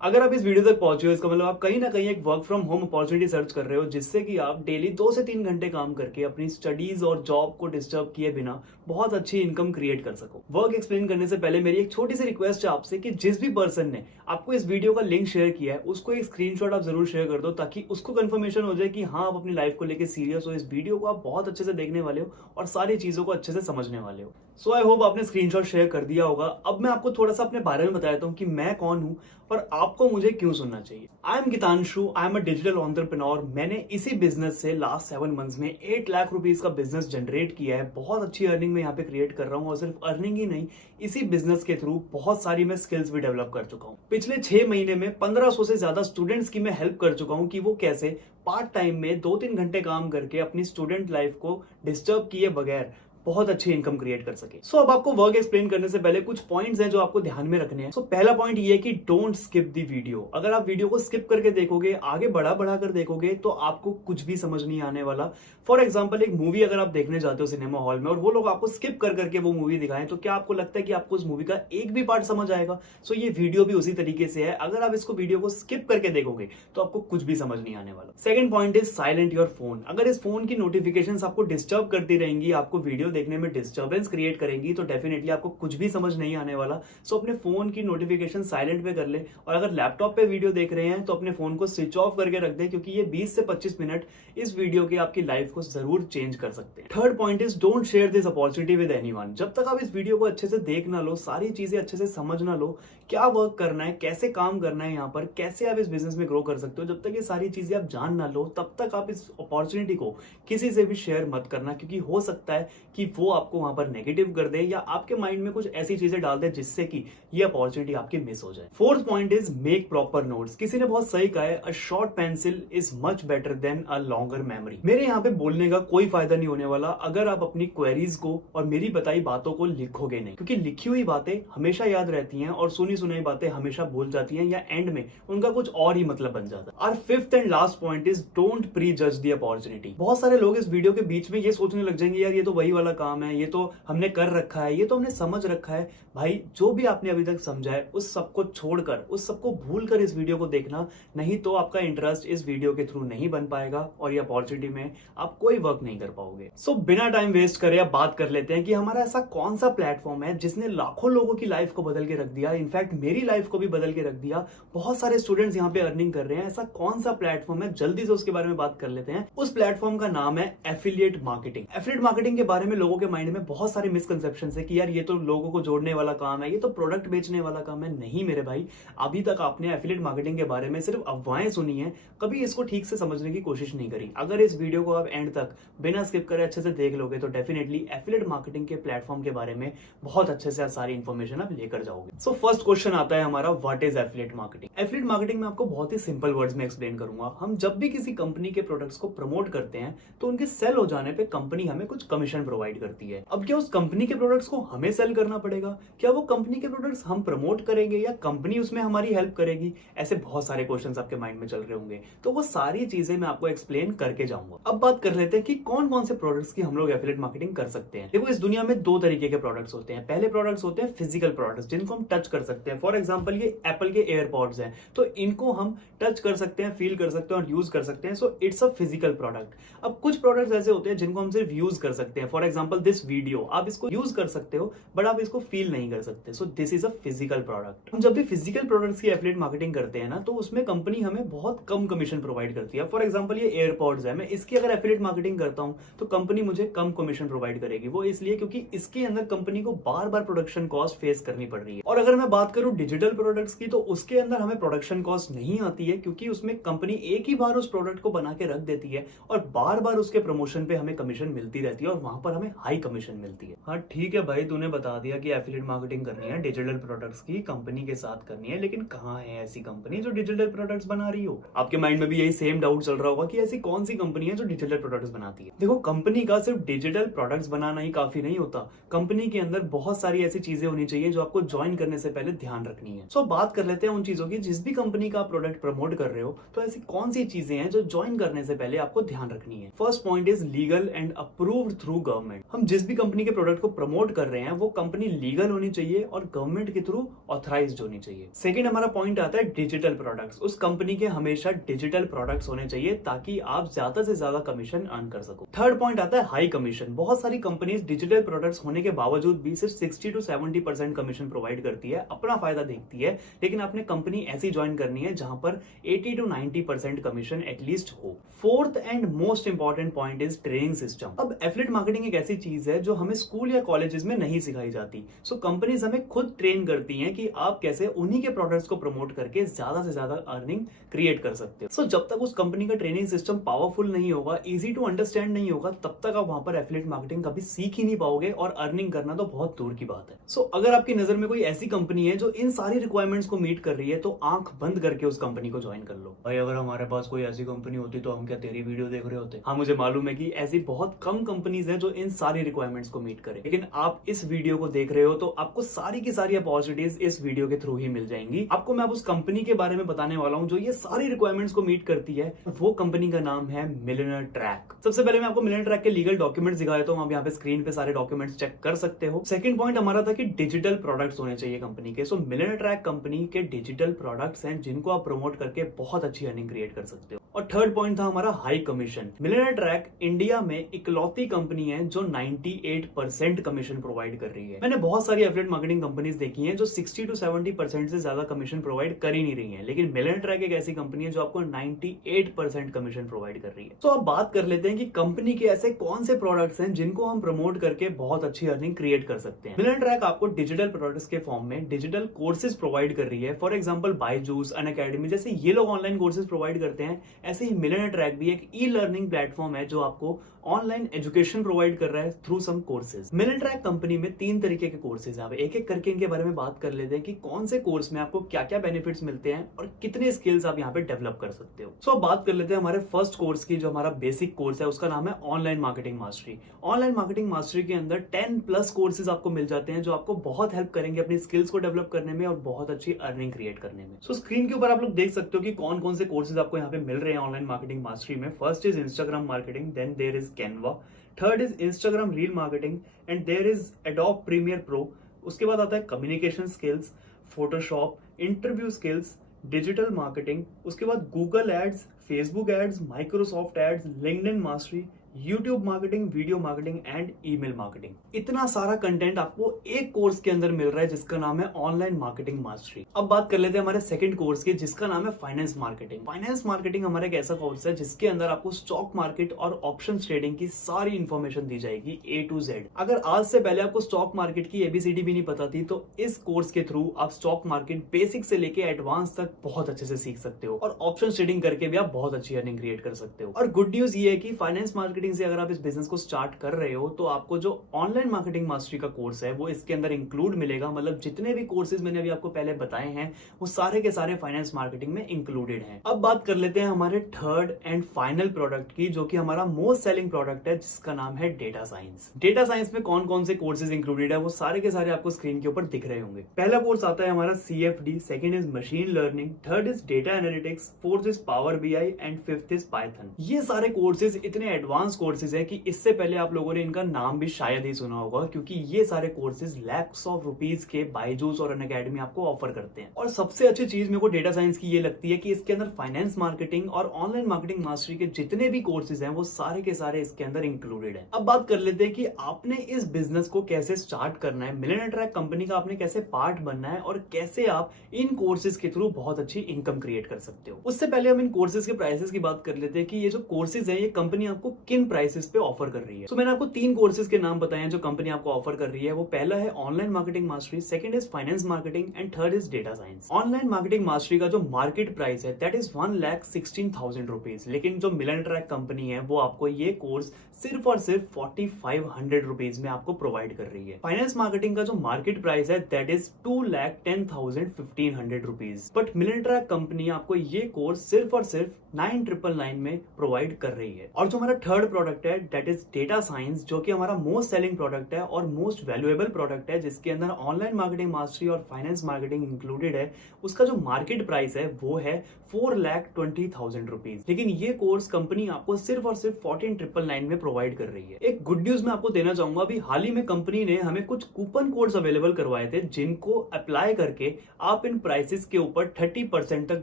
अगर आप इस वीडियो तक पहुंचे हो इसका मतलब आप कहीं ना कहीं एक work from home opportunity search कर रहे हो जिससे कि आप डेली 2 से 3 घंटे काम करके अपनी स्टडीज और जॉब को डिस्टर्ब किए बिना बहुत अच्छी इनकम क्रिएट कर सको। वर्क एक्सप्लेन करने से पहले मेरी एक छोटी सी रिक्वेस्ट है आपसे कि जिस भी पर्सन ने आपको इस वीडियो का लिंक शेयर किया है उसको एक स्क्रीनशॉट आप जरूर शेयर कर दो ताकि उसको कंफर्मेशन हो जाए कि हाँ आप अपनी लाइफ को लेकर सीरियस हो, इस वीडियो को आप बहुत अच्छे से देखने वाले हो और सारी चीजों को अच्छे से समझने वाले हो। सो आई होप आपने स्क्रीनशॉट शेयर कर दिया होगा। अब मैं आपको थोड़ा सा अपने बारे में बता देता हूँ कि मैं कौन हूँ और आपको मुझे क्यों सुनना चाहिए। I am Geetanshu, I am a digital entrepreneur. मैंने इसी बिजनेस से लास्ट 7 मंथ्स में 8 लाख रुपीज का बिजनेस जनरेट किया है। बहुत अच्छी अर्निंग में यहाँ पे क्रिएट कर रहा हूँ और सिर्फ अर्निंग ही नहीं, इसी बिजनेस के थ्रू बहुत सारी मैं स्किल्स भी डेवलप कर चुका हूँ। पिछले 6 महीने में 1500 से ज्यादा स्टूडेंट्स की मैं हेल्प कर चुका हूँ कि वो कैसे पार्ट टाइम में 2-3 घंटे काम करके अपनी स्टूडेंट लाइफ को डिस्टर्ब किए बगैर बहुत अच्छी इनकम क्रिएट कर सके। सो अब आपको वर्क एक्सप्लेन करने से पहले कुछ पॉइंट्स हैं जो आपको ध्यान में रखने हैं। सो पहला पॉइंट ये है कि डोंट स्किप दी वीडियो। अगर आप वीडियो को स्किप करके देखोगे, आगे बढ़ा कर देखोगे तो आपको कुछ भी समझ नहीं आने वाला। फॉर एग्जाम्पल, एक मूवी अगर आप देखने जाते हो सिनेमा हॉल में और वो लोग आपको स्किप कर करके वो मूवी दिखाएं तो क्या आपको लगता है कि आपको उस मूवी का एक भी पार्ट समझ आएगा? सो ये वीडियो भी उसी तरीके से है। अगर आप इसको वीडियो को स्किप करके देखोगे तो आपको कुछ भी समझ नहीं आने वाला। Second point is silent your phone. अगर इस फोन की नोटिफिकेशंस आपको डिस्टर्ब करती रहेंगी, आपको वीडियो देखने में डिस्टर्ब क्रिएट करेंगी तो डेफिनेटली आपको कुछ भी समझ नहीं आने वाला। सो अपने फोन की नोटिफिकेशन साइलेंट पे कर ले और अगर लैपटॉप पे वीडियो देख रहे हैं तो अपने फोन को स्विच ऑफ करके रख दें क्योंकि ये 20 से 25 मिनट इस वीडियो के आपकी लाइफ को जरूर चेंज कर सकते हैं। Third point is don't share this opportunity with anyone. जब तक आप इस वीडियो को अच्छे से देख ना लो, सारी चीजें अच्छे से समझ ना लो, क्या वर्क करना है, कैसे काम करना है, यहाँ पर कैसे आप इस बिजनेस में ग्रो कर सकते हो, जब तक ये सारी चीजें आप जान ना लो तब तक आप इस अपॉर्चुनिटी को किसी से भी शेयर मत करना क्योंकि हो सकता है कि वो आपको वहां पर नेगेटिव कर दे या आपके माइंड में कुछ ऐसी चीजें डाल दे जिससे कि ये अपॉर्चुनिटी आपकी मिस हो जाए। Fourth point is make proper notes. किसी ने बहुत सही कहा है, a short pencil is much better than a longer memory. मेरे यहाँ पे बोलने का कोई फायदा नहीं होने वाला अगर आप अपनी क्वेरीज को और मेरी बताई बातों को लिखोगे नहीं, क्योंकि लिखी हुई बातें हमेशा याद रहती हैं और सुनी सुनाई बातें हमेशा भूल जाती हैं या एंड में उनका कुछ और ही मतलब बन जाता है। और fifth and last point is don't pre जज द अपॉर्चुनिटी। बहुत सारे लोग इस वीडियो के बीच में ये सोचने लग जाएंगे, यार ये तो वही वाला काम है, ये तो हमने कर रखा है, ये तो हमने समझ रखा है। भाई, जो भी आपने अभी तक समझा है उस सबको छोड़कर, उस सबको भूलकर इस वीडियो को देखना, नहीं तो आपका इंटरेस्ट इस वीडियो के थ्रू नहीं बन पाएगा और ये अपॉर्चुनिटी में आप कोई वर्क नहीं कर पाओगे। सो बिना टाइम वेस्ट करे अब बात कर लेते हैं कि हमारा ऐसा कौन सा प्लेटफॉर्म है जिसने लाखों लोगों की लाइफ को बदल के रख दिया। इनफैक्ट मेरी लाइफ को भी बदल के रख दिया। बहुत सारे स्टूडेंट्स यहाँ पे अर्निंग कर रहे हैं। ऐसा कौन सा प्लेटफॉर्म है, जल्दी से उसके बारे में बात कर लेते हैं। उस प्लेटफॉर्म का नाम है एफिलिएट मार्केटिंग। एफिलिएट मार्केटिंग के बारे में लोगों के माइंड में बहुत सारे मिसकंसेप्शन है कि यार ये तो लोगों को जोड़ने वाला काम है, ये तो प्रोडक्ट बेचने वाला काम है। नहीं मेरे भाई, अभी तक आपने एफिलिएट मार्केटिंग के बारे में सिर्फ अफवाहें सुनी है, कभी इसको ठीक से समझने की कोशिश नहीं करी। अगर इस वीडियो को आप एंड तक बिना स्किप करे अच्छे से देख लोगे तो डेफिनेटली एफिलिएट मार्केटिंग के प्लेटफॉर्म के बारे में बहुत अच्छे से सारी इंफॉर्मेशन आप लेकर जाओगे। सो फर्स्ट क्वेश्चन आता है हमारा, what is affiliate marketing. Affiliate marketing में आपको बहुत ही सिंपल वर्ड्स में एक्सप्लेन करूंगा। हम जब भी किसी कंपनी के प्रोडक्ट्स को प्रमोट करते हैं तो उनके सेल हो जाने पे कंपनी हमें कुछ कमीशन प्रोवाइड करती है। अब क्या उस कंपनी के प्रोडक्ट्स को हमें सेल करना पड़ेगा? क्या वो कंपनी के प्रोडक्ट्स हम प्रमोट करेंगे या कंपनी उसमें हमारी हेल्प करेगी? ऐसे बहुत सारे क्वेश्चंस आपके माइंड में चल रहे होंगे, तो वो सारी चीजें मैं आपको एक्सप्लेन करके जाऊंगा। अब बात कर लेते हैं कि कौन कौन से प्रोडक्ट्स की हम लोग एफिलिएट मार्केटिंग कर सकते हैं। देखो, इस दुनिया में 2 तरीके के प्रोडक्ट्स होते हैं। पहले प्रोडक्ट्स होते हैं फिजिकल प्रोडक्ट्स जिनको हम टच कर सकते हैं। फॉर एग्जाम्पल, ये एप्पल के एयरपॉड्स हैं तो इनको हम टच कर सकते हैं, फील कर सकते हैं और यूज कर सकते हैं। So it's a physical product. अब कुछ प्रोडक्ट्स ऐसे होते हैं जिनको हम सिर्फ यूज कर सकते हैं। फॉर एग्जाम्पल, दिस वीडियो, आप इसको यूज कर सकते हो बट आप इसको फील नहीं कर सकते। So this is a physical product. हम जब भी फिजिकल प्रोडक्ट्स की एफिलिएट मार्केटिंग करते हैं ना तो उसमें कंपनी हमें बहुत कम कमीशन प्रोवाइड करती है। फॉर एग्जांपल, ये एयरपॉड्स है, मैं इसकी अगर एफिलिएट मार्केटिंग करता हूं तो कंपनी मुझे कम कमीशन प्रोवाइड करेगी। वो इसलिए क्योंकि इसके अंदर कंपनी को बार बार प्रोडक्शन कॉस्ट फेस करनी पड़ रही है। और अगर मैं बात करूं डिजिटल प्रोडक्ट्स की तो उसके अंदर हमें प्रोडक्शन कॉस्ट नहीं आती है क्योंकि उसमें कंपनी एक ही बार उस प्रोडक्ट को बना के रख देती है और बार बार उसके प्रमोशन पे हमें कमीशन मिलती रहती है और वहां पर हमें हाई कमीशन मिलती है। हाँ ठीक है भाई, तूने बता दिया कि एफिलिएट मार्केटिंग करनी है, डिजिटल प्रोडक्ट्स की कंपनी के साथ करनी है, लेकिन कहाँ है ऐसी कंपनी जो डिजिटल प्रोडक्ट्स बना रही हो? आपके माइंड में भी यही सेम डाउट चल रहा होगा कि ऐसी कौन सी कंपनी है जो डिजिटल प्रोडक्ट्स बनाती है। देखो, कंपनी का सिर्फ डिजिटल प्रोडक्ट्स बनाना ही काफी नहीं होता। कंपनी के अंदर बहुत सारी ऐसी चीजें होनी चाहिए जो आपको ज्वाइन करने से पहले ध्यान रखनी है। सो बात कर लेते हैं उन चीजों की। जिस भी कंपनी का आप प्रोडक्ट प्रमोट कर रहे हो तो ऐसी कौन सी चीजें हैं जो ज्वाइन करने से पहले आपको ध्यान रखनी है। First point is legal and approved through government. Government. हम जिस भी कंपनी के प्रोडक्ट को प्रमोट कर रहे हैं वो कंपनी लीगल होनी चाहिए और गवर्नमेंट के थ्रू ऑथराइज्ड होनी चाहिए। सेकंड हमारा पॉइंट आता है डिजिटल प्रोडक्ट्स। उस कंपनी के हमेशा डिजिटल प्रोडक्ट्स होने चाहिए ताकि आप ज्यादा से ज्यादा कमीशन अर्न कर सको। थर्ड पॉइंट आता है हाई कमीशन। बहुत सारी कंपनीज डिजिटल प्रोडक्ट्स होने के बावजूद भी सिर्फ 60 to 70% कमीशन प्रोवाइड करती है, अपना फायदा देखती है, लेकिन आपने कंपनी ऐसी ज्वाइन करनी है जहां पर 80 to 90% कमीशन एटलीस्ट हो। Fourth and most important point is training system. अब एफिलिएट मार्केटिंग एक ऐसी चीज है जो हमें स्कूल या कॉलेजेस में नहीं सिखाई जाती। सो कंपनीज हमें खुद ट्रेन करती हैं कि आप कैसे उन्हीं के प्रोडक्ट्स को प्रमोट करके ज्यादा से ज्यादा अर्निंग क्रिएट कर सकते हो। सो जब तक उस कंपनी का ट्रेनिंग सिस्टम पावरफुल नहीं होगा, इजी टू अंडरस्टैंड नहीं होगा, तब तक आप वहां पर एफिलिएट मार्केटिंग कभी सीख ही नहीं पाओगे और अर्निंग करना तो बहुत दूर की बात है। सो अगर आपकी नजर में कोई ऐसी कंपनी है जो इन सारी रिक्वायरमेंट्स को मीट कर रही है तो आंख बंद करके उस कंपनी को ज्वाइन कर लो। भाई अगर हमारे पास कोई ऐसी कंपनी होती तो हम क्या तेरी वीडियो देख रहे होते? हाँ, मुझे मालूम है कि ऐसी बहुत कम कंपनीज हैं जो इन सारी रिक्वायरमेंट्स को मीट करे, लेकिन आप इस वीडियो को देख रहे हो तो आपको सारी की सारी अपॉर्चुनिटीज इस वीडियो के थ्रू ही मिल जाएंगी। आपको मैं अब उस कंपनी के बारे में बताने वाला हूं जो ये सारी रिक्वायरमेंट्स को मीट करती है। वो कंपनी का नाम है मिलियनेयर ट्रैक। सबसे पहले मैं आपको मिलियनेयर ट्रैक के लीगल डॉक्यूमेंट्स दिखा देता हूं। आप यहाँ पे स्क्रीन पे सारे डॉक्यूमेंट्स चेक कर सकते हो। सेकंड पॉइंट हमारा था कि डिजिटल प्रोडक्ट्स होने चाहिए कंपनी के। सो मिलियनेयर ट्रैक कंपनी के डिजिटल प्रोडक्ट्स हैं जिनको आप प्रमोट करके बहुत अच्छी अर्निंग क्रिएट कर सकते हो। और थर्ड पॉइंट था हमारा high commission. Millionaire track India में इकलौती कंपनी है जो 98% कमीशन प्रोवाइड कर रही है। मैंने बहुत सारी एफिलिएट मार्केटिंग कंपनीज देखी हैं जो 60 to 70% से ज्यादा कमीशन प्रोवाइड कर ही नहीं रही है, लेकिन मिलियनेयर ट्रैक एक ऐसी कंपनी है जो आपको 98% कमीशन प्रोवाइड कर रही है। तो अब बात कर लेते हैं कि कंपनी के ऐसे कौन से प्रोडक्ट्स हैं जिनको हम प्रमोट करके बहुत अच्छी अर्निंग क्रिएट कर सकते हैं। मिलियनेयर ट्रैक आपको डिजिटल प्रोडक्ट्स के फॉर्म में डिजिटल कोर्सेज प्रोवाइड कर रही है। फॉर एग्जाम्पल बायजूस, अनअकैडमी जैसे ये लोग ऑनलाइन कोर्सेज प्रोवाइड करते हैं, ऐसे ही मिलियनेयर ट्रैक भी एक ई लर्निंग प्लेटफॉर्म है जो आपको ऑनलाइन एजुकेशन प्रोवाइड कर रहा है through some courses. Millionaire track company में 3 तरीके के कोर्सेज हैं। एक एक करके इनके बारे में बात कर लेते हैं कि कौन से कोर्स में आपको क्या क्या बेनिफिट्स मिलते हैं और कितने स्किल्स आप यहाँ पे डेवलप कर सकते हो। सो अब बात कर लेते हैं हमारे फर्स्ट कोर्स की। जो हमारा बेसिक कोर्स है उसका नाम है online marketing mastery. Online marketing mastery के अंदर 10+ कोर्सेज आपको मिल जाते हैं जो आपको बहुत हेल्प करेंगे अपनी स्किल्स को डेवलप करने में और बहुत अच्छी अर्निंग क्रिएट करने में। सो स्क्रीन के ऊपर आप लोग देख सकते हो कि कौन कौन से कोर्सेज आपको यहाँ पे मिल रहे हैं ऑनलाइन मार्केटिंग मास्टरी में। First is Instagram marketing, then there is Canva, third is Instagram reel marketing and there is Adobe Premiere Pro. उसके बाद आता है communication skills, Photoshop, interview skills, digital marketing, उसके बाद Google ads, Facebook ads, Microsoft ads, LinkedIn mastery, YouTube marketing, video marketing and email marketing. इतना सारा content आपको एक कोर्स के अंदर मिल रहा है जिसका नाम है ऑनलाइन मार्केटिंग मास्टरी। अब बात कर लेते हैं हमारे सेकंड कोर्स की जिसका नाम है फाइनेंस मार्केटिंग। फाइनेंस मार्केटिंग हमारा एक ऐसा कोर्स है जिसके अंदर आपको स्टॉक मार्केट और ऑप्शन ट्रेडिंग की सारी इंफॉर्मेशन दी जाएगी A to Z। अगर आज से पहले आपको स्टॉक मार्केट की ABCD भी नहीं पता थी तो इस कोर्स के थ्रू आप स्टॉक मार्केट बेसिक से लेके एडवांस तक बहुत अच्छे से सीख सकते हो और ऑप्शन ट्रेडिंग करके भी आप बहुत अच्छी अर्निंग क्रिएट कर सकते हो। और गुड न्यूज ये है कि फाइनेंस मार्केटिंग से अगर आप इस बिजनेस को स्टार्ट कर रहे हो तो आपको जो ऑनलाइन मार्केटिंग मास्टरी का कोर्स है वो इसके अंदर इंक्लूड मिलेगा। मतलब जितने भी कोर्सेज मैंने अभी आपको पहले बताए हैं वो सारे के सारे फाइनेंस मार्केटिंग में इंक्लूडेड हैं। अब बात कर लेते हैं हमारे थर्ड एंड फाइनल प्रोडक्ट की जो कि हमारा मोस्ट सेलिंग प्रोडक्ट है जिसका नाम है डेटा साइंस। डेटा साइंस में कौन कौन से कोर्सेज इंक्लूडेड है वो सारे के सारे आपको स्क्रीन के ऊपर दिख रहे होंगे। पहला कोर्स आता है हमारा CFD, second is machine learning, third is data analytics, fourth is power BI and fifth is Python. ये सारे कोर्सेज इतने एडवांस कोर्सेज है कि इससे पहले आप लोगों ने इनका नाम भी शायद ही सुना होगा क्योंकि ये सारे कोर्सेज lakhs of rupees के बायजूस और अनअकैडमी आपको ऑफर करते हैं। और सबसे अच्छी चीज मेरे को डेटा साइंस की ये लगती है कि इसके अंदर फाइनेंस मार्केटिंग और ऑनलाइन मार्केटिंग मास्टरी के जितने भी कोर्सेज हैं वो सारे के सारे इसके अंदर इंक्लूडेड है। अब बात कर लेते हैं कि आपने इस बिजनेस को कैसे स्टार्ट करना है, मिलियनेयर ट्रैक कंपनी का आपने कैसे पार्ट बनना है और कैसे आप इन कोर्सेज के थ्रू बहुत अच्छी इनकम क्रिएट कर सकते हो। उससे पहले हम इन कोर्सेज के प्राइसेस की बात कर लेते हैं कि ये जो कोर्सेज है ये कंपनी आपको किन प्राइसेस पे ऑफर कर रही है। तो मैंने आपको 3 कोर्सेज के नाम बताए हैं जो कंपनी आपको ऑफर कर रही है। वो पहला है online marketing mastery, second is finance marketing and third is data science. Online marketing mastery का जो मार्केट प्राइस है दैट इज 1,16,000 रुपीज, लेकिन जो मिलियनेयर ट्रैक कंपनी है वो आपको ये कोर्स सिर्फ और सिर्फ 4,500 रुपीज में आपको प्रोवाइड कर रही है। फाइनेंस मार्केटिंग का जो मार्केट प्राइस है that is 2,10,1500 rupees, but millionaire track company आपको ये कोर्स सिर्फ और सिर्फ 9,999 में प्रोवाइड कर रही है। और जो हमारा थर्ड थर्ड प्रोडक्ट है दैट इज डेटा साइंस, जो कि हमारा मोस्ट सेलिंग प्रोडक्ट है और मोस्ट वैल्यूएबल प्रोडक्ट है, जिसके अंदर ऑनलाइन मार्केटिंग मास्टरी और फाइनेंस मार्केटिंग इंक्लूडेड है। उसका जो मार्केट प्राइस है वो है 4,20,000 रुपीज। लेकिन ये कोर्स कंपनी आपको सिर्फ और सिर्फ 14,999 में प्रोवाइड कर रही है। एक गुड न्यूज मैं आपको देना चाहूंगा, अभी हाल ही में कंपनी ने हमें कुछ कूपन कोड्स अवेलेबल करवाए थे, जिनको अप्लाई करके आप इन प्राइसेस के ऊपर 30% तक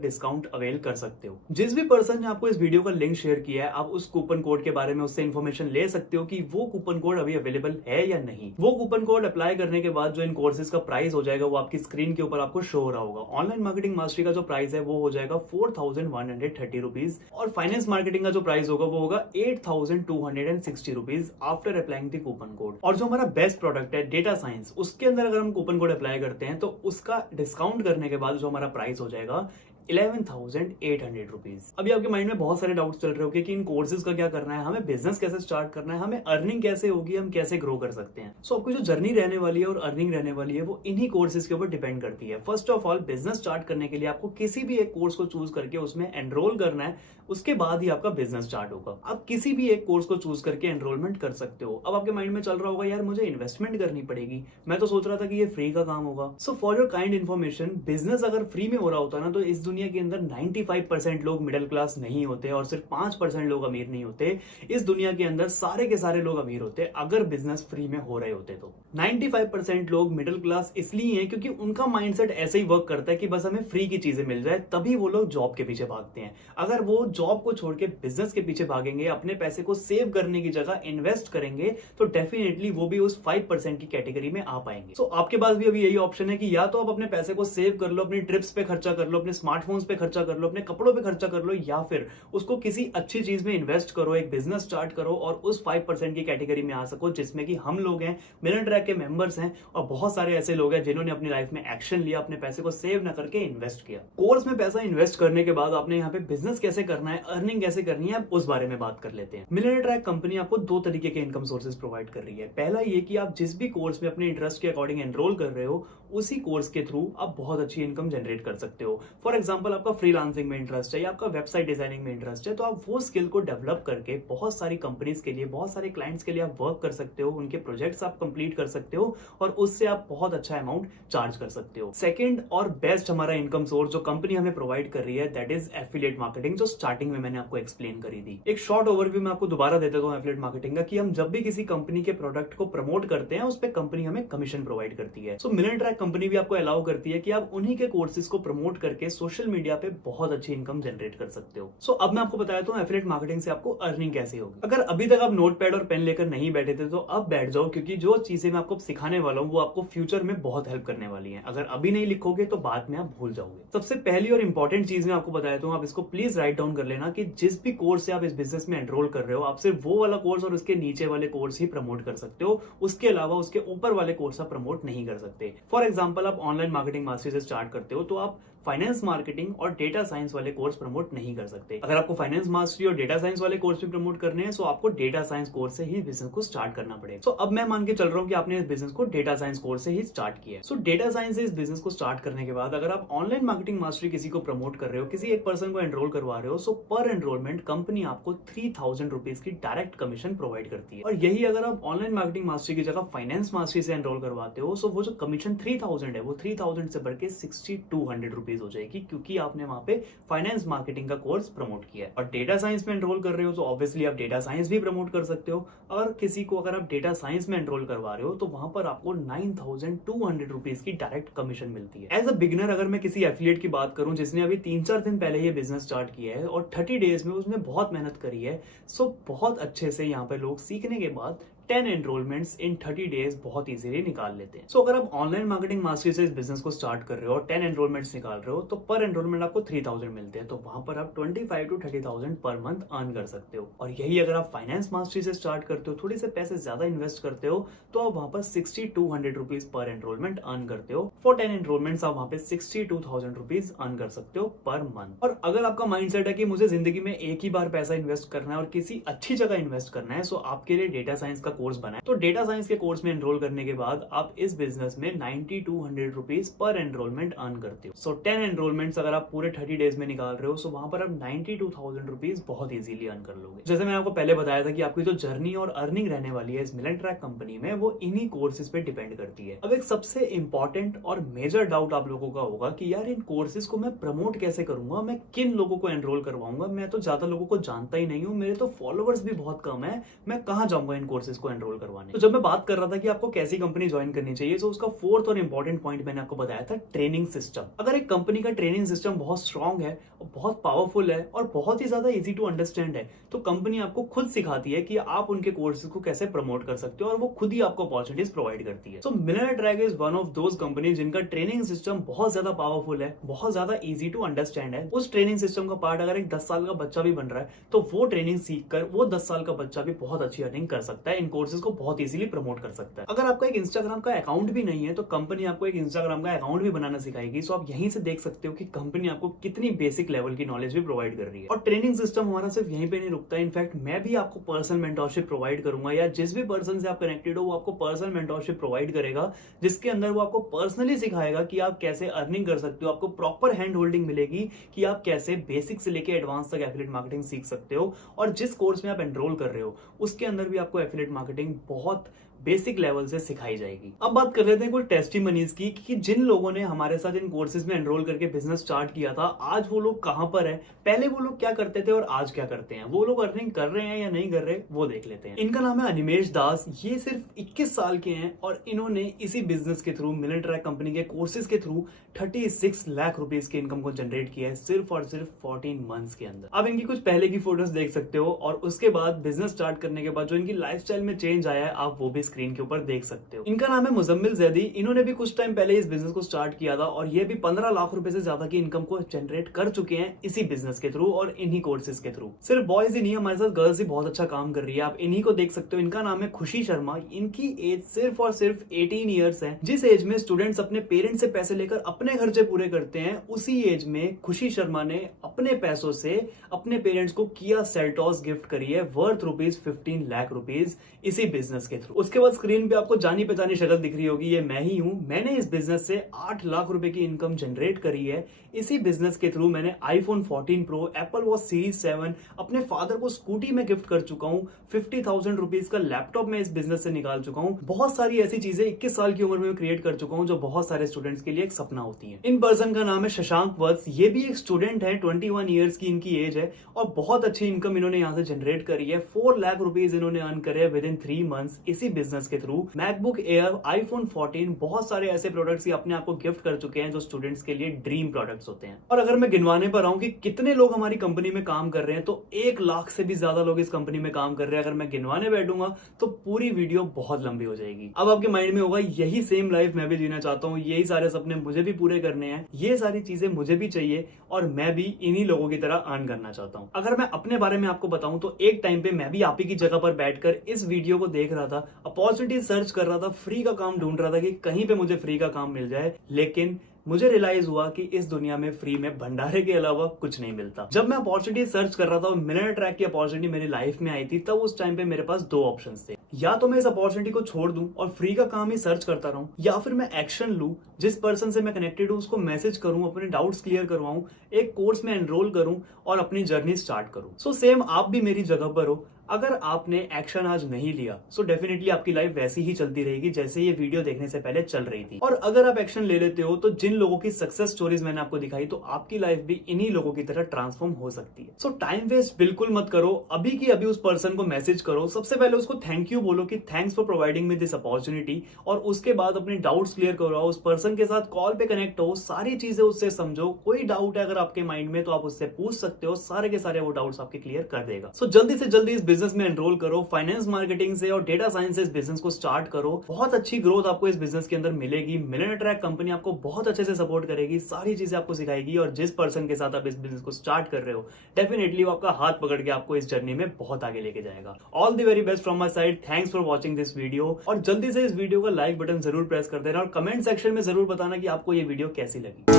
डिस्काउंट अवेल कर सकते हो। जिस भी पर्सन ने आपको इस वीडियो का लिंक शेयर किया है, आप उस कूपन कोड के बारे में उससे इन्फॉर्मेशन ले सकते हो कि वो कूपन कोड अभी अवेलेबल है या नहीं। वो कूपन कोड अप्लाई करने के बाद जो इन कोर्सेज का प्राइस हो जाएगा वो आपकी स्क्रीन के ऊपर आपको शो हो रहा होगा। ऑनलाइन मार्केटिंग मास्टरी का जो प्राइस है वो हो जाएगा 4,130 रुपीज और फाइनेंस मार्केटिंग का जो प्राइस होगा वो होगा 8,260 rupees after applying the coupon code. और जो हमारा बेस्ट प्रोडक्ट है डेटा साइंस, उसके अंदर अगर हम कूपन कोड अप्लाई करते हैं तो उसका डिस्काउंट करने के बाद जो हमारा प्राइस हो जाएगा 11,800 रुपीज। अभी आपके माइंड में बहुत सारे डाउट्स चल रहे होंगे कि इन कोर्सेज का क्या करना है, हमें बिजनेस कैसे स्टार्ट करना है, हमें अर्निंग कैसे होगी, हम कैसे ग्रो कर सकते हैं। सो आपकी जो जर्नी रहने वाली है और अर्निंग रहने वाली है वो इन्हीं कोर्सेज के ऊपर डिपेंड करती है। First of all, business start करने के लिए आपको किसी भी एक कोर्स को चूज करके उसमें एनरोल करना है, उसके बाद ही आपका बिजनेस स्टार्ट होगा। आप किसी भी एक कोर्स को चूज करके एनरोलमेंट कर सकते हो। अब आपके माइंड में चल रहा होगा यार मुझे इन्वेस्टमेंट करनी पड़ेगी, मैं तो सोच रहा था कि ये फ्री का काम होगा। So for your kind information, business अगर फ्री में हो रहा होता ना तो इस दुनिया के अंदर 95% लोग मिडिल क्लास नहीं होते और सिर्फ 5% लोग अमीर नहीं होते। इस दुनिया के अंदर सारे के सारे लोग अमीर होते अगर बिजनेस फ्री में हो रहे होते। तो 95% लोग मिडिल क्लास इसलिए हैं क्योंकि उनका माइंडसेट ऐसे ही वर्क करता है कि बस हमें फ्री की चीजें मिल जाए, तभी वो लोग जॉब के पीछे भागते हैं। अगर वो जॉब को छोड़ के बिजनेस के पीछे भागेंगे, अपने पैसे को सेव करने की जगह इन्वेस्ट करेंगे, तो डेफिनेटली वो भी उस 5% की कैटेगरी में आ पाएंगे। सो आपके पास भी अभी यही ऑप्शन है कि या तो आप अपने पैसे को सेव कर लो, अपनी ट्रिप्स पे खर्चा कर लो, अपने स्मार्टफोन्स पे खर्चा कर लो, अपने कपड़ों पे खर्चा कर लो, या फिर उसको किसी अच्छी चीज में इन्वेस्ट करो, एक बिजनेस स्टार्ट करो और उस 5% की कैटेगरी में आ सको, जिसमें कि हम लोग हैं, मिलियन ट्रैक के मेंबर्स हैं और बहुत सारे ऐसे लोग हैं जिन्होंने अपनी लाइफ में एक्शन लिया, अपने पैसे को सेव ना करके इन्वेस्ट किया। कोर्स में पैसा इन्वेस्ट करने के बाद आपने यहाँ पे बिजनेस कैसे करना है, अर्निंग कैसे करनी है, उस बारे में बात कर लेते हैं। मिलियन ट्रैक कंपनी आपको दो तरीके के इनकम सोर्सेज प्रोवाइड कर रही है। पहला ये कि आप जिस भी कोर्स में अपने इंटरेस्ट के अकॉर्डिंग एनरोल कर रहे हो, उसी कोर्स के थ्रू आप बहुत अच्छी इनकम जनरेट कर सकते हो। फॉर एग्जांपल, आपका फ्रीलांसिंग में इंटरेस्ट है या आपका वेबसाइट डिजाइनिंग में इंटरेस्ट है, तो आप वो स्किल को डेवलप करके बहुत सारी कंपनीज के लिए, बहुत सारे क्लाइंट्स के लिए आप वर्क कर सकते हो, उनके प्रोजेक्ट्स आप कंप्लीट कर सकते हो और उससे आप बहुत अच्छा अमाउंट चार्ज कर सकते हो। सेकंड और बेस्ट हमारा इनकम सोर्स जो कंपनी हमें प्रोवाइड कर रही है दैट इज एफिलिएट मार्केटिंग, जो स्टार्टिंग में मैंने आपको एक्सप्लेन करी थी। एक शॉर्ट ओवरव्यू मैं आपको दोबारा दे देता हूं एफिलिएट मार्केटिंग का, कि हम जब भी किसी कंपनी के प्रोडक्ट को प्रमोट करते हैं उस पर कंपनी हमें कमीशन प्रोवाइड करती है। सो मिलियन ट्रैक कंपनी भी आपको अलाउ करती है कि आप उन्हीं के कोर्सेज को प्रमोट करके सोशल मीडिया पे बहुत अच्छी इनकम जनरेट कर सकते हो। सो अब मैं आपको बताया तो एफिलिएट मार्केटिंग से आपको अर्निंग कैसे होगी। अगर अभी तक आप नोटपैड और पेन लेकर नहीं बैठे थे तो अब बैठ जाओ, क्योंकि जो चीजें मैं आपको सिखाने वाला हूँ वो आपको फ्यूचर में बहुत हेल्प करने वाली है। अगर अभी नहीं लिखोगे तो बाद में आप भूल जाओगे। सबसे पहली और इंपॉर्टेंट चीज मैं आपको बताया तो आप इसको प्लीज राइट डाउन कर लेना कि जिस भी कोर्स से आप इस बिजनेस में एनरोल कर रहे हो, आप सिर्फ वो वाला कोर्स और उसके नीचे वाले कोर्स ही प्रमोट कर सकते हो, उसके अलावा उसके ऊपर वाले कोर्स आप प्रमोट नहीं कर सकते। फॉर एग्जाम्पल, आप ऑनलाइन मार्केटिंग मास्टरी से स्टार्ट करते हो तो आप फाइनेंस मार्केटिंग और डेटा साइंस वाले कोर्स प्रमोट नहीं कर सकते। अगर आपको फाइनेंस मास्टरी और डेटा साइंस वाले कोर्स भी प्रमोट करने हैं तो आपको डेटा साइंस कोर्स से ही बिजनेस को स्टार्ट करना पड़ेगा। सो अब मैं मान के चल रहा हूं कि आपने इस बिजनेस को डेटा साइंस कोर्स से ही स्टार्ट किया है। सो डेटा साइंस से इस बिजनेस को स्टार्ट करने के बाद अगर आप ऑनलाइन मार्केटिंग मास्टरी किसी को प्रमोट कर रहे हो, किसी एक पर्सन को एनरोल करवा रहे हो, सो पर एनरोलमेंट कंपनी आपको 3,000 रुपीज की डायरेक्ट कमीशन प्रोवाइड करती है। और यही अगर आप ऑनलाइन मार्केटिंग मास्टरी की जगह फाइनेंस मास्टरी से एनरोल करवाते हो, सो वो जो कमीशन 3,000 है वो 3,000 से बढ़ के 6,200 रुपीज हो जाएगी, क्योंकि आपने वहां पे फाइनेंस मार्केटिंग का कोर्स प्रमोट किया है। और डेटा साइंस में एनरोल कर रहे हो तो ऑब्वियसली आप डेटा साइंस भी प्रमोट कर सकते हो। और किसी को अगर आप डेटा साइंस में एनरोल करवा रहे हो तो वहां पर आपको 9,200 रुपीज की डायरेक्ट कमीशन मिलती है। एज अ बिगिनर अगर मैं किसी एफिलिएट की बात करूं जिसने अभी 3-4 दिन पहले ये बिजनेस स्टार्ट किया है और 30 डेज में उसने बहुत मेहनत करी है, सो बहुत अच्छे से यहाँ पे लोग सीखने के बाद 10 एनरोलमेंट्स इन 30 डेज बहुत इजीली निकाल लेते हैं। सो अगर आप ऑनलाइन मार्केटिंग मास्टरी से इस बिजनेस को स्टार्ट कर रहे हो और 10 एनरोलमेंट्स निकाल रहे हो तो पर एनरोलमेंट आपको 3,000 मिलते हैं, तो वहां पर आप 25 to 30,000 पर मंथ अर्न कर सकते हो। और यही अगर आप फाइनेंस मास्टरी से स्टार्ट करते हो, थोड़े से पैसे ज्यादा इन्वेस्ट करते हो, तो आप वहां पर 6,200 रुपीज पर एनरोलमेंट अर्न करते हो। फॉर 10 एनरोलमेंट्स आप वहां पे 62,000 रुपीज अर्न कर सकते हो पर मंथ। और अगर आपका माइंडसेट है कि मुझे जिंदगी में एक ही बार पैसा इन्वेस्ट करना है और किसी अच्छी जगह इन्वेस्ट करना है, सो आपके लिए डेटा साइंस का कोर्स बना है। तो डेटा साइंस के कोर्स में एनरोल करने के बाद आप इस बिजनेस में 9200 रुपीज पर एनरोलमेंट अर्न करते हो। सो 10 एनरोलमेंट्स अगर आप पूरे 30 डेज में निकाल रहे हो, सो वहां पर आप 92,000 रुपीज बहुत इजीली अर्न कर लोगे। जैसे मैंने आपको पहले बताया था कि आपकी जो जर्नी और अर्निंग रहने वाली है इस मिलेंट्रैक कंपनी में, वो इन्हीं कोर्सेज पे डिपेंड करती है। अब एक सबसे इंपॉर्टेंट और मेजर डाउट आप लोगों का होगा कि यार इन कोर्सेज को मैं प्रमोट कैसे करूंगा, मैं किन लोगों को एनरोल करवाऊंगा, मैं तो ज्यादा लोगों को जानता ही नहीं हूँ, मेरे तो फॉलोवर्स भी बहुत कम है, मैं कहाँ जाऊंगा इन कोर्सेज को एनरोल करवाने। तो जब मैं बात कर रहा था कि आपको कैसी कंपनी ज्वाइन करनी चाहिए, तो उसका फोर्थ और इंपॉर्टेंट पॉइंट मैंने आपको बताया था ट्रेनिंग सिस्टम। अगर एक कंपनी का ट्रेनिंग सिस्टम बहुत स्ट्रांग है, बहुत पावरफुल है और बहुत ही ज्यादा इजी टू अंडरस्टैंड है, तो कंपनी आपको खुद सिखाती है कि आप उनके कोर्सेज को कैसे प्रमोट कर सकते हो और वो खुद ही आपको अपॉर्चुनिटीज प्रोवाइड करती है। So millionaire is one of those company जिनका ट्रेनिंग सिस्टम बहुत ज्यादा पावरफुल है, बहुत ज्यादा इजी टू अंडरस्टैंड है। उस ट्रेनिंग सिस्टम का पार्ट अगर एक 10 साल का बच्चा भी बन रहा है, तो वो ट्रेनिंग सीखकर वो 10 साल का बच्चा भी बहुत अच्छी अर्निंग कर सकता है, इन कोर्सेज को बहुत इजीली प्रमोट कर सकता है। अगर आपका एक इंस्टाग्राम का अकाउंट भी नहीं है, तो कंपनी आपको एक इंस्टाग्राम का अकाउंट भी बनाना सिखाएगी। सो आप यहीं से देख सकते हो कि कंपनी आपको कितनी बेसिक लेवल की नॉलेज भी प्रोवाइड कर रही है। और ट्रेनिंग सिस्टम हमारा सिर्फ यहीं पे नहीं रुकता, इनफैक्ट मैं भी आपको पर्सनल मेंटरशिप प्रोवाइड करूंगा, या जिस भी पर्सन से आप कनेक्टेड हो वो आपको पर्सनल मेंटरशिप प्रोवाइड करेगा, जिसके अंदर वो आपको पर्सनली सिखाएगा कि आप कैसे अर्निंग कर सकते हो। आपको प्रॉपर हैंड होल्डिंग मिलेगी कि आप कैसे बेसिक से लेके एडवांस तक एफिलिएट मार्केटिंग सीख सकते हो। और जिस कोर्स में आप एनरोल कर रहे हो उसके अंदर भी आपको एफिलिएट मार्केटिंग बहुत बेसिक लेवल से सिखाई जाएगी। अब बात कर लेते हैं कुछ टेस्टिमनीज की कि जिन लोगों ने हमारे साथ इन कोर्सेज में एनरोल करके बिजनेस स्टार्ट किया था, आज वो लोग कहां पर है, पहले वो लोग क्या करते थे और आज क्या करते हैं, वो लोग अर्निंग कर रहे हैं या नहीं कर रहे, वो देख लेते हैं। इनका नाम है अनिमेश दास। ये सिर्फ 21 साल के हैं और इन्होंने इसी बिजनेस के थ्रू, मिलियनेयर कंपनी के कोर्सेज के थ्रू 36 लाख रुपीज की इनकम को जनरेट किया है सिर्फ और सिर्फ 14 मंथ्स के अंदर। अब इनकी कुछ पहले की फोटोज देख सकते हो और उसके बाद बिजनेस स्टार्ट करने के बाद जो इनकी लाइफस्टाइल में चेंज आया है, आप वो भी स्क्रीन के ऊपर देख सकते हो। इनका नाम है मुजम्मिल जैदी। इन्होंने भी कुछ टाइम पहले इस बिजनेस को स्टार्ट किया था और ये भी 15 लाख रुपए से ज्यादा की इनकम को जनरेट कर चुके हैं इसी बिजनेस के थ्रू और इन्हीं कोर्सेज के थ्रू। सिर्फ बॉयज ही नहीं, हमारे साथ गर्ल्स भी बहुत अच्छा काम कर रही है, आप इन्हीं को देख सकते हो। इनका नाम है खुशी शर्मा। इनकी एज सिर्फ और सिर्फ 18 ईयर्स है। जिस एज में स्टूडेंट्स अपने पेरेंट्स से पैसे लेकर अपने खर्चे पूरे करते हैं, उसी एज में खुशी शर्मा ने अपने पैसों से अपने पेरेंट्स को किया सेल्टॉस गिफ्ट करी है वर्थ रुपीज 15 लाख रुपीज इसी बिजनेस के थ्रू। उसके बाद स्क्रीन पे आपको जानी पहचानी शक्ल दिख रही होगी, ये मैं ही हूं। मैंने इस बिजनेस से 8 लाख रुपए की इनकम जनरेट करी है। इसी बिजनेस के थ्रू मैंने iPhone 14 pro, Apple watch series 7, अपने फादर को स्कूटी में गिफ्ट कर चुका हूं। 50,000 रुपीज का लैपटॉप मैं इस बिजनेस से निकाल चुका हूं। बहुत सारी ऐसी चीजें 21 साल की उम्र में क्रिएट कर चुका हूं जो बहुत सारे स्टूडेंट्स के लिए एक सपना होती है। इन पर्सन का नाम है शशांक वत्स। ये भी एक स्टूडेंट है, 21 ईयर्स की इनकी एज है और बहुत अच्छी इनकम इन्होंने यहाँ से जनरेट करी है। 4 लाख रुपीज इन्होंने अर्न करे विद इन 3 मंथ्स इसी बिजनेस के थ्रू। मैकबुक एयर, आईफोन 14, बहुत सारे ऐसे प्रोडक्ट्स अपने आप को गिफ्ट कर चुके हैं जो स्टूडेंट्स के लिए ड्रीम प्रोडक्ट्स होते हैं। और अगर मैं गिनवाने पर आऊं कि कितने लोग हमारी कंपनी में काम कर रहे हैं, तो 1 लाख से भी ज्यादा लोग इस कंपनी में काम कर रहे हैं। अगर मैं गिनवाने बैठूंगा तो पूरी वीडियो बहुत लंबी हो जाएगी। अब आपके माइंड में होगा यही सेम लाइफ मैं भी जीना चाहता हूँ, यही सारे सपने मुझे भी पूरे करने हैं, ये सारी चीजें मुझे भी चाहिए और मैं भी इन्हीं लोगों की तरह अर्न करना चाहता हूँ। अगर मैं अपने बारे में आपको बताऊं तो एक टाइम पे मैं भी आप ही की जगह पर बैठकर इस वीडियो को देख रहा था, अपॉर्चुनिटी सर्च कर रहा था, फ्री का काम ढूंढ रहा था कि कहीं पे मुझे फ्री का काम मिल जाए। लेकिन मुझे रियलाइज हुआ कि इस दुनिया में फ्री में भंडारे के अलावा कुछ नहीं मिलता। जब मैं अपॉर्चुनिटी सर्च कर रहा था और मिलियनेयर की अपॉर्चुनिटी मेरी लाइफ में आई थी, तब उस टाइम पे मेरे पास 2 ऑप्शंस थे। या तो मैं इस अपॉर्चुनिटी को छोड़ दूं और फ्री का काम ही सर्च करता रहूं, या फिर मैं एक्शन लूं, जिस पर्सन से मैं कनेक्टेड हूं उसको मैसेज करूं, अपने डाउट्स क्लियर करवाऊं, एक कोर्स में एनरोल करूं और अपनी जर्नी स्टार्ट करूं। सो सेम आप भी मेरी जगह पर हो। अगर आपने एक्शन आज नहीं लिया, सो डेफिनेटली आपकी लाइफ वैसी ही चलती रहेगी जैसे ये वीडियो देखने से पहले चल रही थी। और अगर आप एक्शन ले लेते हो, तो जिन लोगों की सक्सेस स्टोरीज मैंने आपको दिखाई, तो आपकी लाइफ भी इन्हीं लोगों की तरह ट्रांसफॉर्म हो सकती है। सो टाइम वेस्ट बिल्कुल मत करो, अभी की अभी उस पर्सन को मैसेज करो। सबसे पहले उसको थैंक यू बोलो कि thanks for providing me this opportunity, और उसके बाद अपने डाउट्स क्लियर करवाओ। उस पर्सन के साथ कॉल पे कनेक्ट हो, सारी चीजें उससे समझो। कोई डाउट है अगर आपके माइंड में, तो आप उससे पूछ सकते हो, सारे के सारे वो डाउट्स आपके क्लियर कर देगा। सो जल्दी से जल्दी इस बिजनेस में एनरोल करो, फाइनेंस मार्केटिंग से और डेटा साइंस से इस बिजनेस को स्टार्ट करो। बहुत अच्छी ग्रोथ आपको इस बिजनेस के अंदर मिलेगी। मिलियनेयर कंपनी आपको बहुत अच्छे से सपोर्ट करेगी, सारी चीजें आपको सिखाएगी, और जिस पर्सन के साथ आप इस बिजनेस को स्टार्ट कर रहे हो, डेफिनेटली वो आपका हाथ पकड़ के आपको इस जर्नी में बहुत आगे लेके जाएगा। All the very best from my side. Thanks for watching this video, और जल्दी से इस वीडियो का लाइक बटन जरूर प्रेस कर देना और कमेंट सेक्शन में जरूर बताना कि आपको ये वीडियो कैसी लगी।